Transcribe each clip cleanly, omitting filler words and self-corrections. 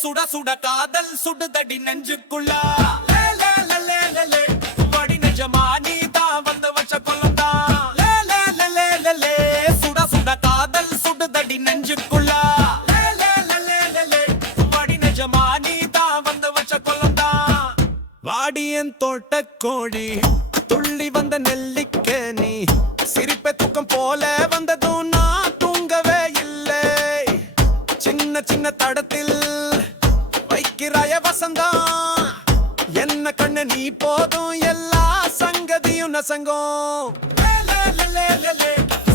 சுட சுட காதல் சுடுதடி நெஞ்சுக்குள்ள வடி நெஞ்சமா நீ தான் வந்து வச்ச கொல்லந்தா சுட சுட காதல் சுடுதடி நெஞ்சுக்குள்ள வடி நெஞ்சமா நீ தான் வந்து வச்ச கொல்லந்தா வாடியன் தோட்ட கோழி துள்ளி வந்த நெல்லிக்கனி சிரிப்பை தூக்கம் போல வந்ததும் நான் தூங்கவே இல்லை சின்ன சின்ன தடத்தில் வைக்கிறாய வசந்தம் என்ன கண்ணு நீ போதும் எல்லா சங்கதியும் நசங்கும்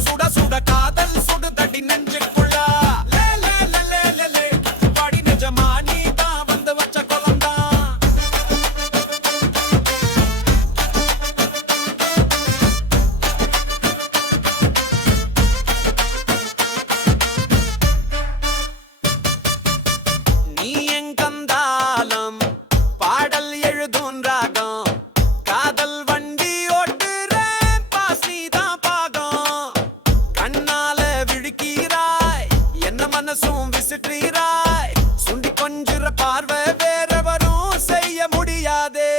சுட சுட காதல் சுடுதடி நெஞ்சுக்குள்ள வாடி நெஞ்சமா நீ தான் வந்து வச்ச கொலந்தா நீ எங்கந்தாலும் பாடல் எழுதும் ராகம் காதல் வண்டி ஓட்டுறேன் பாசி தான் பாகம் கண்ணால விழுக்கிறாய் என்ன மனசும் விசிட்டுறாய் சுண்டி கொஞ்சுற பார்வை வேறவரும் செய்ய முடியாதே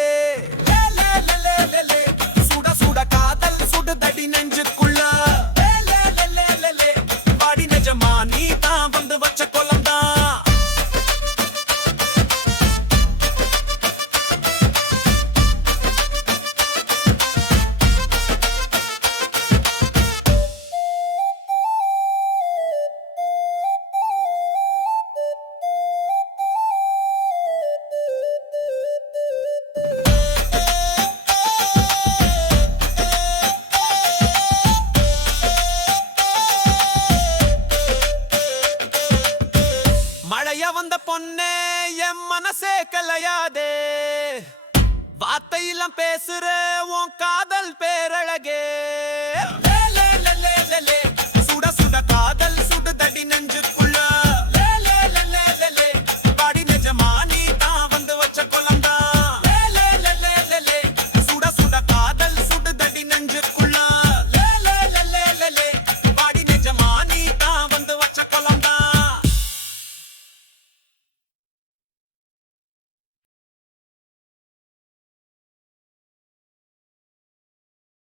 சுட சுட காதல் சுடுதடி நெஞ்சுக்குள்ள வாடி நெஞ்சமா நீ தான் வந்து வச்ச கொலந்தா மழைய வந்த பொண்ணே என் மனசே கலையாதே வார்த்தையெல்லாம் பேசுற உன் காதல் பேரழகே